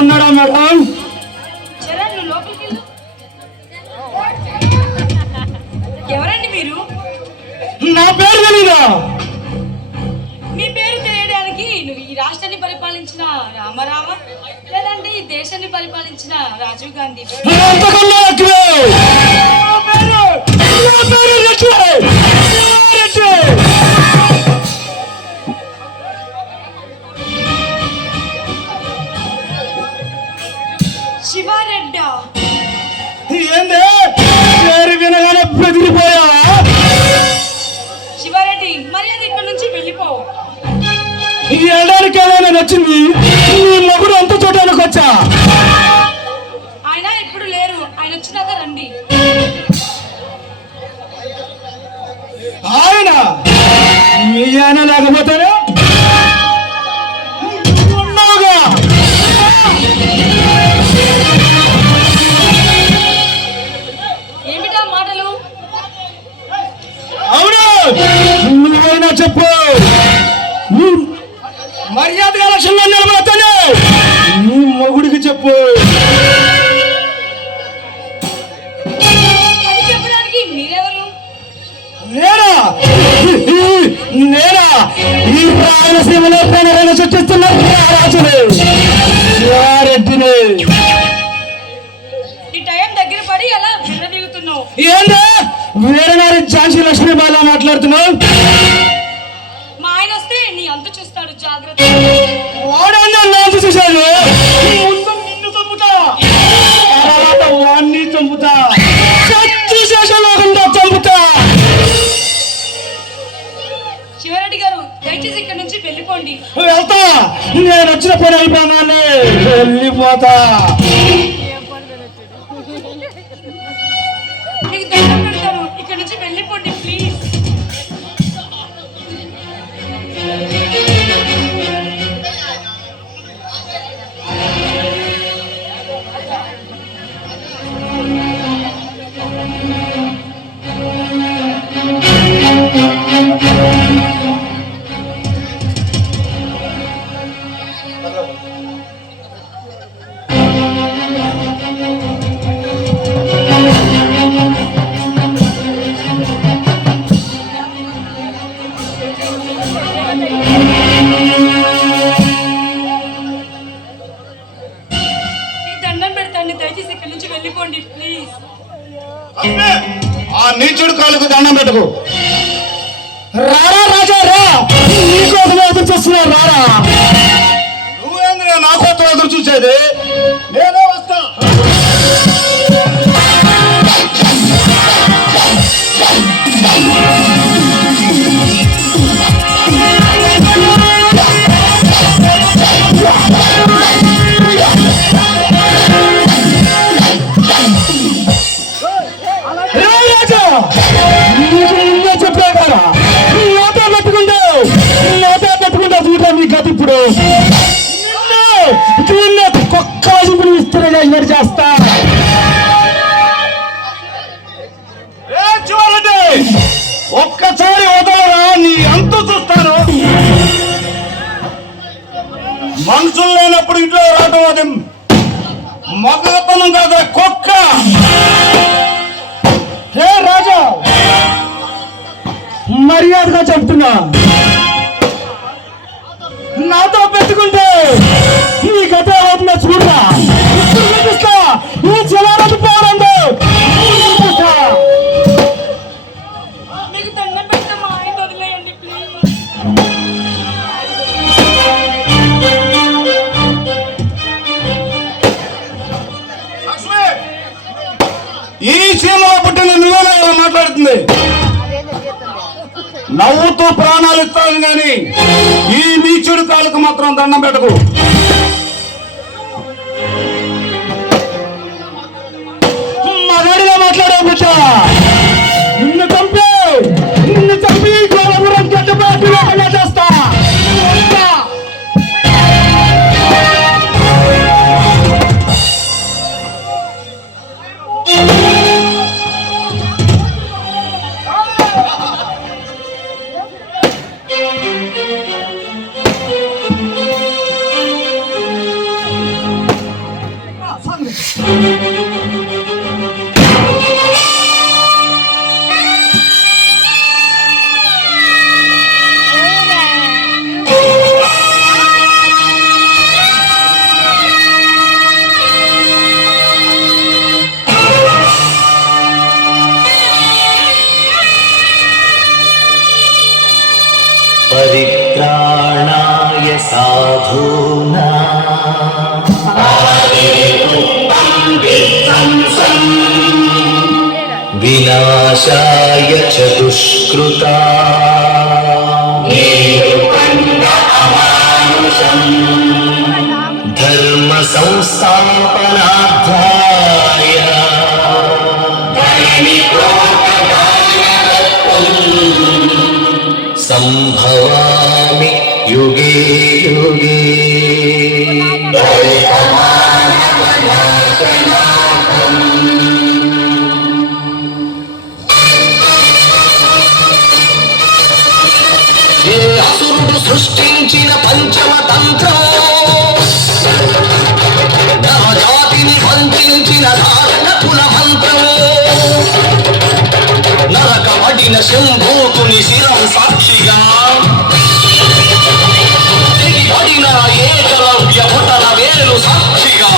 ఉన్నాడా మేడం? ఎవరండి మీరు? నా పేరు తెలీదా? మీ పేరు తెలియడానికి నువ్వు ఈ రాష్ట్రాన్ని పరిపాలించిన రామారావ లేదంటే ఈ దేశాన్ని పరిపాలించిన రాజీవ్ గాంధీ? అంతకన్నా ఎక్కువే. శివారెడ్డా? ఏంది పేరు వినగానే బెదిరిపోయావా? శివారెడ్డి, మర్యాద ఇక్కడ నుంచి వెళ్ళిపో. ఈ ఏడాదికి ఏదైనా నచ్చింది? నీ మొగుడు అంత చూడడానికి వచ్చా. ఆయన ఇప్పుడు లేరు, ఆయన వచ్చినాక రండి. ఆయన మీ ఆయన లేకపోతేనే ఉన్నావుగా. ఏమిటా మాటలు? అవును, నువ్వైనా చెప్పు. మర్యాదగా లక్ష్యంలో నిలబడతాను. నీ మొగుడికి చెప్పు. అది చెప్పడానికి మీరెవరు? నేనా నేనా ఈ రాయలసీమలో ప్రణాళిక సృష్టిస్తున్న రాజుని రెడ్డిని. ఈ టైం దగ్గర పడి అలా విర్రవీగుతున్నావు. ఏందా వీరనారి ఝాన్సీ లక్ష్మీబాలా మాట్లాడుతున్నావు? మా ఆయన వస్తే నీ అంత చూస్తాడు, జాగ్రత్త. వాడన్నా నాంచి చూశాను. ముందు నిన్ను చంపుతా, తర్వాత వాణ్ణి చంపుతా, సత్య శేషలోకంగా చంపుతా. శివారెడ్డి గారు, దయచేసి ఇక్కడ నుంచి వెళ్ళిపోండి. వెళ్తా, నేను వచ్చిన పని అయిపోయినాన్ని వెళ్ళిపోతా. మీకు దండం పెడతాను, ఇక్కడ నుంచి వెళ్ళిపోండి ప్లీజ్. దయచేసి ఇక్కడ నుంచి వెళ్ళిపోండి ప్లీజ్. ఆ నీచుడు కాళ్ళకు దండం పెట్టుకు. రారా రాజా రా, నీకోసం ఎదురు చూస్తున్నా. రారా, నువ్వేంద్రా నా కోసం ఎదురు చూసేది? నేనే వస్తా. చెప్పా కదా, నాతో పెట్టుకుంటావు, నాతో పెట్టుకుంటా. చూడ మీ గతి ఇప్పుడు కుక్క ఇస్తున్నా మరి చేస్తా. ఒక్కసారి వదలరా, నీ అంత చూస్తాను. మనుషులు లేనప్పుడు ఇంట్లో రావడం అది మగతనం కాదు, కుక్క. హే రాజా, మర్యాదగా చెప్తున్నా, నాతో పెట్టుకుంటే నీ గత అవుతుందో చూడరా. ఈ జలాలకు పోరండు. మీకు దండం పెడతా, మా ఆయన వదిలేయండి ప్లీజ్. ఈ సీమలో పుట్టిన నువ్వేనా మాట్లాడుతుంది? నవ్వుతూ ప్రాణాలు ఇస్తాను గాని ఈ నీచుడు కాళ్ళకు మాత్రం దండం పెట్టకు. మగాడిగా మాట్లాడే బిడ్డ, నిన్ను చంపి గోపురం గడ్డపాటు చేస్తా. పరిత్రాణాయ సాధూనాం వినాశాయ చ దుష్కృతాం ధర్మ సంస్థాపనార్థాయ సంభవామి యుగే యుగే. ఏ అసురుడు సృష్టించిన పంచమ తంత్రం నరజాతిని వంచిన ధారణ కుల మంత్రం నరకబడిన శంభూతుని శిరం సాక్షిగా తెగిపడిన ఏకలవ్య భుటన వేలు సాక్షిగా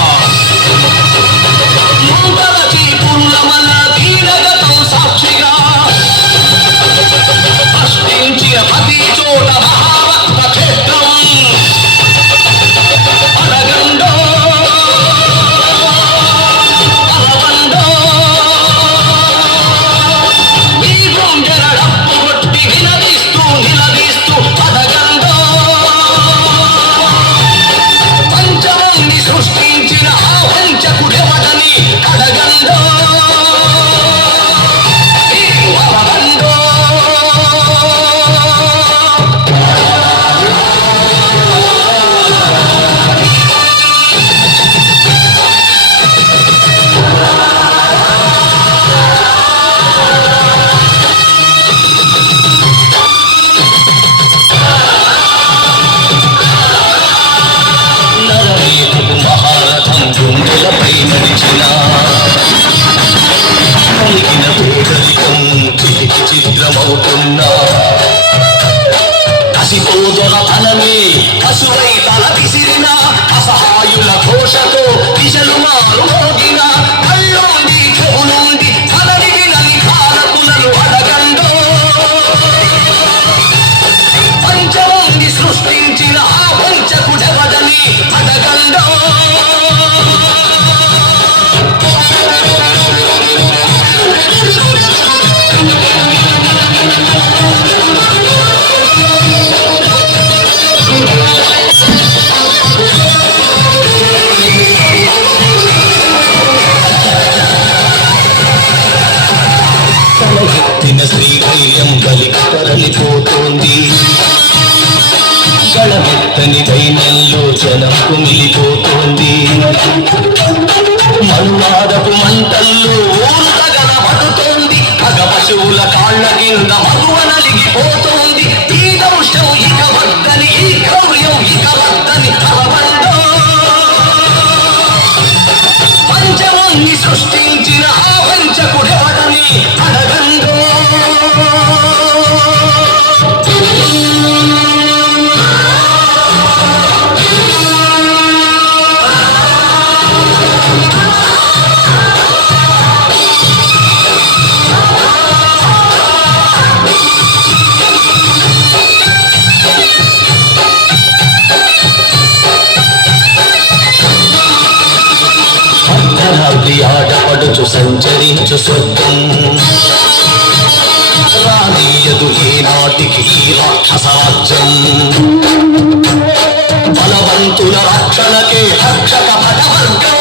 మంతర చీపురుల మన దీనగతం సాక్షిగా సృష్టించిన ప్రతి చోట మహారక్త క్షేత్రం అడగండో అరవండో మీ గుండెల డప్పు కొట్టి నిలదీస్తూ అడగండో పంచమంది సృష్టించిన ఆ వంచకుడెవడని అడగండో అరవండో. నరమేధపు మహారథం గుండెలపై నడిచిన కలిగిన పేదరికం చిటికి చిత్రమవుతున్నా కసిపోదొర తనమే పశువై తల విసిరిన అసహాయుల ఘోషతో దిశలు మారుమోగిన కళ్ళుండి చెవులుండి కలరిగిన నిఖారకులను అడగండో పంచమంది సృష్టించిన ఆ వంచకుడెవడని అడగండో. తలెత్తిన శ్రీధైర్యం కలిగి తరలిపోతోంది గళమెత్తని దైన్యంలో జనం కుమిలిపోతోంది మనువాదపు మంటల్లో ఊరు తగలబడుతోంది పగ పశువుల కాళ్ళ కింద మగువ నలిగిపోతోంది ఈ దౌష్యం ఇక వద్దని ఈ క్రౌర్యం ఇక వద్దని అరవండో పంచమాన్ని సృష్టించిన ఆ వంచకుడెవడని అడగండో. అర్ధరాత్రి ఆడపడుచు సంచరించు స్వర్గం రానీయదు ఏ నాటికి ఈ రాక్షస రాజ్యం బలవంతుల రక్షణకే రక్షక భటవర్గం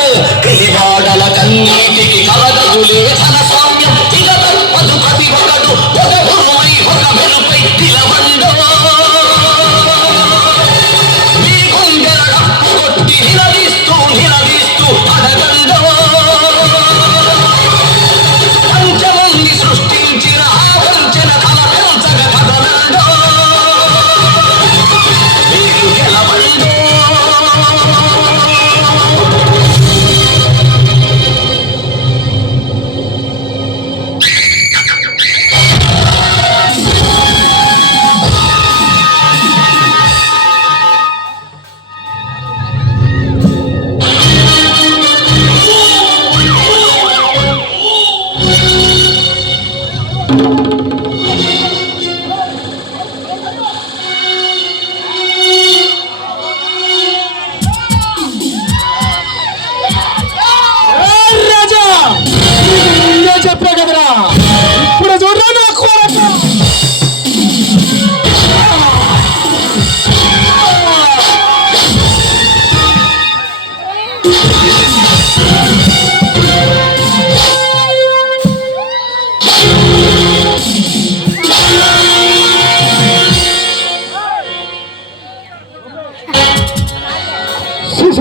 గిరివాడల కన్నీటికి కలగదులే ధన స్వామ్యం ఇక తప్పదు ప్రతి ఒకడు ఒక గురువై ఒక మెరుపై నిలవండో మీ గుండెల డప్పు కొట్టి నిలదీస్తూ అడగండో పంచమంది సృష్టించిన ఆ వంచన కల పెంచగ కదలండో మీరు గెలవండో.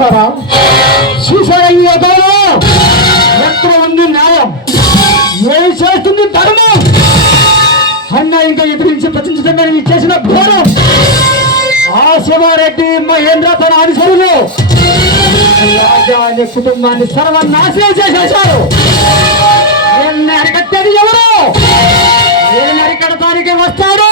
చూసారా చూసారా ఈ యుద్ధంలో ఎక్కడ ఉంది న్యాయం, ఏం చేస్తుంది ధర్మం? అన్యాయంగా ఎదిరించి ప్రశ్నించడం నీ చేసిన ఘోరం. ఆ శివారెడ్డి మహేంద్ర తన అనుసరులు రాజాని కుటుంబాన్ని సర్వనాశనం చేసేశారు. నేను అరికట్టేది ఎవరు? నేను అరికట్టడానికి వస్తాడు.